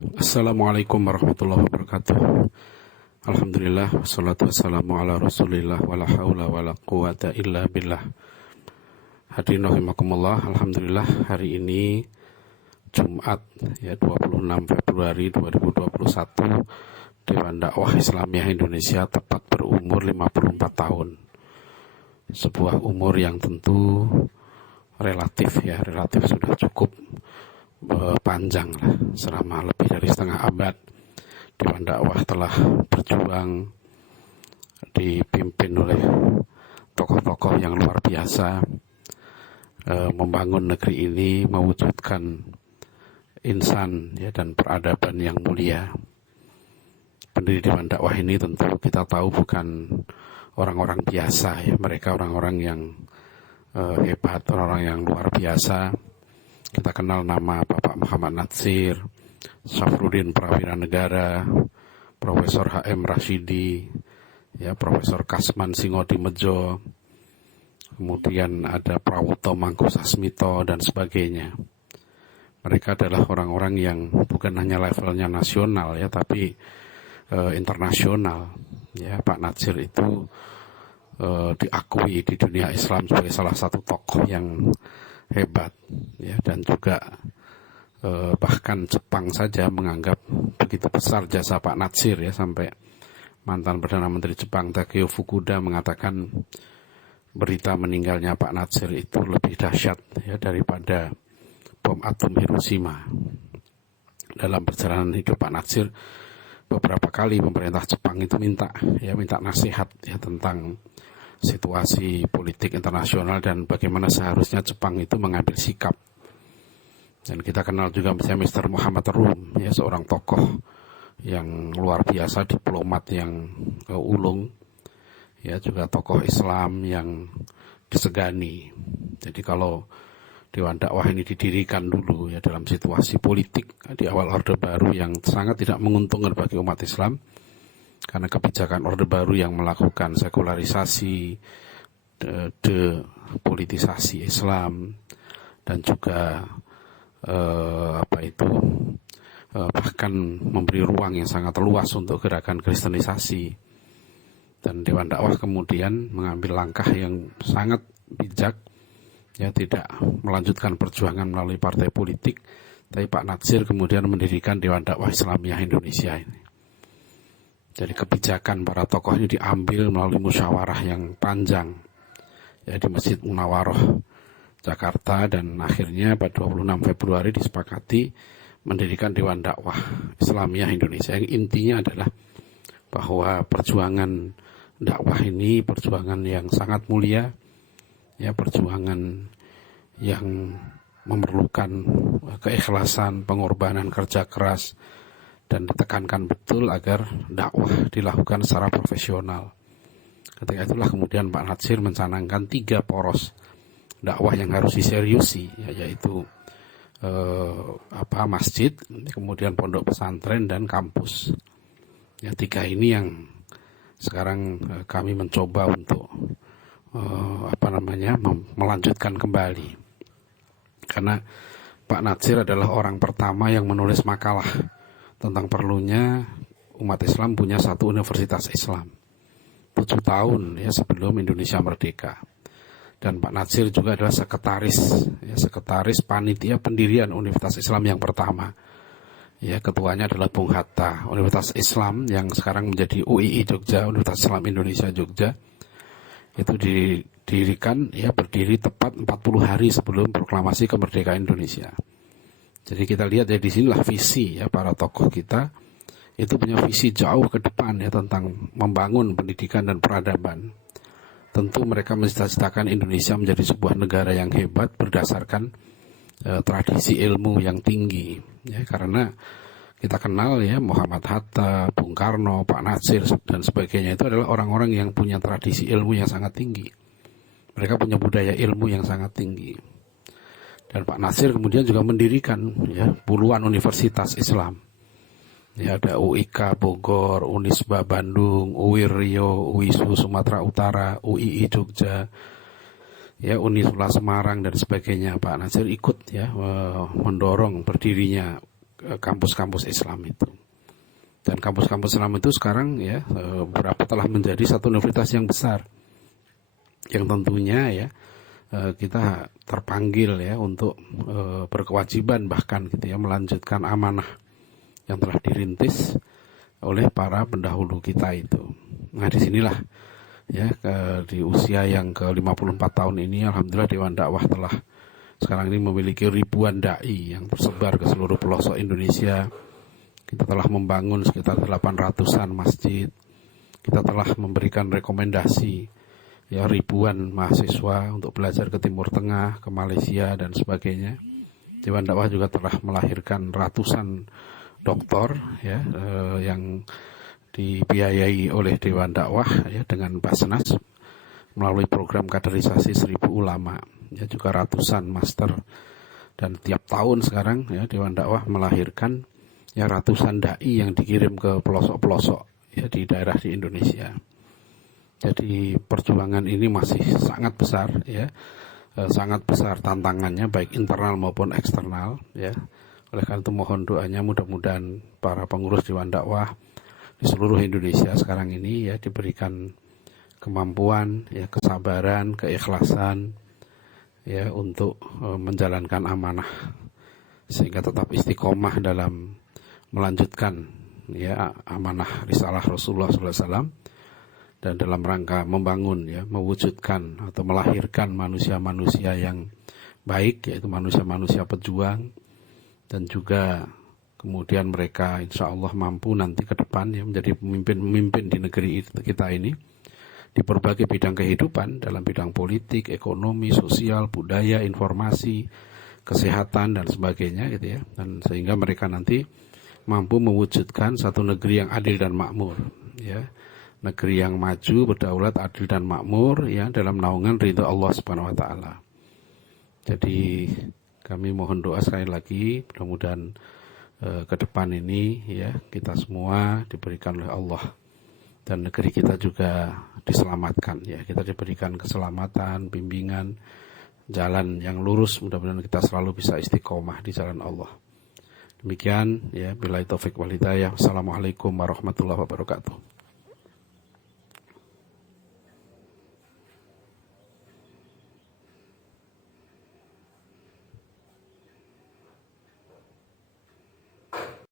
Assalamualaikum warahmatullahi wabarakatuh. Alhamdulillah, wassalatu wassalamu ala rasulillah, wala hawla wala quwata illa billah. Hadirin rahimakumullah, alhamdulillah hari ini Jumat ya 26 Februari 2021, Dewan Dakwah Islamiyah Indonesia tepat berumur 54 tahun. Sebuah umur yang tentu relatif sudah cukup panjang lah, selama lebih dari setengah abad Dewan Dakwah telah berjuang, dipimpin oleh tokoh-tokoh yang luar biasa, membangun negeri ini, mewujudkan insan ya, dan peradaban yang mulia. Pendiri Dewan Dakwah ini tentu kita tahu bukan orang-orang biasa ya, mereka orang-orang yang hebat, orang-orang yang luar biasa. Kita kenal nama Bapak Muhammad Natsir, Syafruddin Prawira Negara, Profesor H.M. Rashidi, ya, Profesor Kasman Singodimejo, kemudian ada Prawuto Mangkusasmito dan sebagainya. Mereka adalah orang-orang yang bukan hanya levelnya nasional ya, tapi internasional. Ya, Pak Natsir itu diakui di dunia Islam sebagai salah satu tokoh yang hebat ya, dan juga bahkan Jepang saja menganggap begitu besar jasa Pak Natsir ya, sampai mantan Perdana Menteri Jepang Takeo Fukuda mengatakan berita meninggalnya Pak Natsir itu lebih dahsyat ya daripada bom atom Hiroshima. Dalam perjalanan hidup Pak Natsir, beberapa kali pemerintah Jepang itu minta nasihat ya tentang situasi politik internasional dan bagaimana seharusnya Jepang itu mengambil sikap. Dan kita kenal juga misalnya Mr. Muhammad Rum ya, seorang tokoh yang luar biasa, diplomat yang ulung ya, juga tokoh Islam yang disegani. Jadi kalau Dewan Dakwah ini didirikan dulu ya dalam situasi politik di awal Orde Baru yang sangat tidak menguntungkan bagi umat Islam, karena kebijakan Orde Baru yang melakukan sekularisasi, depolitisasi Islam, dan juga bahkan memberi ruang yang sangat luas untuk gerakan kristenisasi. Dan Dewan Dakwah kemudian mengambil langkah yang sangat bijak ya, tidak melanjutkan perjuangan melalui partai politik, tapi Pak Natsir kemudian mendirikan Dewan Dakwah Islamiyah Indonesia ini. Jadi kebijakan para tokoh ini diambil melalui musyawarah yang panjang ya di Masjid Munawaroh Jakarta, dan akhirnya pada 26 Februari disepakati mendirikan Dewan Dakwah Islamiyah Indonesia, yang intinya adalah bahwa perjuangan dakwah ini perjuangan yang sangat mulia ya, perjuangan yang memerlukan keikhlasan, pengorbanan, kerja keras, dan ditekankan betul agar dakwah dilakukan secara profesional. Ketika itulah kemudian Pak Natsir mencanangkan 3 poros dakwah yang harus diseriusi ya, yaitu masjid, kemudian pondok pesantren, dan kampus. Ya, 3 ini yang sekarang kami mencoba untuk melanjutkan kembali. Karena Pak Natsir adalah orang pertama yang menulis makalah tentang perlunya umat Islam punya satu universitas Islam 7 tahun ya sebelum Indonesia merdeka. Dan Pak Natsir juga adalah sekretaris panitia pendirian Universitas Islam yang pertama. Ya, ketuanya adalah Bung Hatta. Universitas Islam yang sekarang menjadi UII Jogja, Universitas Islam Indonesia Jogja, itu didirikan ya, berdiri tepat 40 hari sebelum proklamasi kemerdekaan Indonesia. Jadi kita lihat ya, di sinilah visi ya para tokoh kita itu punya visi jauh ke depan ya tentang membangun pendidikan dan peradaban. Tentu mereka mencita-citakan Indonesia menjadi sebuah negara yang hebat berdasarkan tradisi ilmu yang tinggi ya, karena kita kenal ya Muhammad Hatta, Bung Karno, Pak Natsir dan sebagainya itu adalah orang-orang yang punya tradisi ilmu yang sangat tinggi. Mereka punya budaya ilmu yang sangat tinggi. Dan Pak Natsir kemudian juga mendirikan ya puluhan universitas Islam. Ya, ada UIK Bogor, Unisba Bandung, UIR Riau, UISU Sumatera Utara, UII Jogja, ya Unisula Semarang dan sebagainya. Pak Natsir ikut ya mendorong berdirinya kampus-kampus Islam itu. Dan kampus-kampus Islam itu sekarang ya beberapa telah menjadi satu universitas yang besar, yang tentunya ya kita terpanggil ya untuk berkewajiban bahkan gitu ya melanjutkan amanah yang telah dirintis oleh para pendahulu kita itu. Nah disinilah ya di usia yang ke-54 tahun ini alhamdulillah Dewan Dakwah telah sekarang ini memiliki ribuan dai yang tersebar ke seluruh pelosok Indonesia. Kita telah membangun sekitar 800-an masjid. Kita telah memberikan rekomendasi ya ribuan mahasiswa untuk belajar ke Timur Tengah, ke Malaysia dan sebagainya. Dewan Dakwah juga telah melahirkan ratusan doktor ya yang dibiayai oleh Dewan Dakwah ya dengan Basnas melalui program kaderisasi 1000 ulama. Ya juga ratusan master, dan tiap tahun sekarang ya Dewan Dakwah melahirkan ya ratusan dai yang dikirim ke pelosok-pelosok ya di daerah di Indonesia. Jadi perjuangan ini masih sangat besar ya, sangat besar tantangannya baik internal maupun eksternal ya. Oleh karena itu mohon doanya mudah-mudahan para pengurus Dewan Dakwah di seluruh Indonesia sekarang ini ya diberikan kemampuan ya, kesabaran, keikhlasan ya untuk menjalankan amanah sehingga tetap istiqomah dalam melanjutkan ya amanah risalah Rasulullah SAW dan dalam rangka membangun ya mewujudkan atau melahirkan manusia-manusia yang baik, yaitu manusia-manusia pejuang, dan juga kemudian mereka insya Allah mampu nanti ke depan ya menjadi pemimpin-pemimpin di negeri kita ini di berbagai bidang kehidupan, dalam bidang politik, ekonomi, sosial, budaya, informasi, kesehatan dan sebagainya gitu ya. Dan sehingga mereka nanti mampu mewujudkan satu negeri yang adil dan makmur ya. Negeri yang maju, berdaulat, adil dan makmur ya dalam naungan ridha Allah Subhanahu wa taala. Jadi kami mohon doa sekali lagi mudah-mudahan ke depan ini ya kita semua diberikan oleh Allah dan negeri kita juga diselamatkan ya, kita diberikan keselamatan, bimbingan, jalan yang lurus, mudah-mudahan kita selalu bisa istiqomah di jalan Allah. Demikian ya, billahi taufik wal hidayah. Assalamualaikum warahmatullahi wabarakatuh.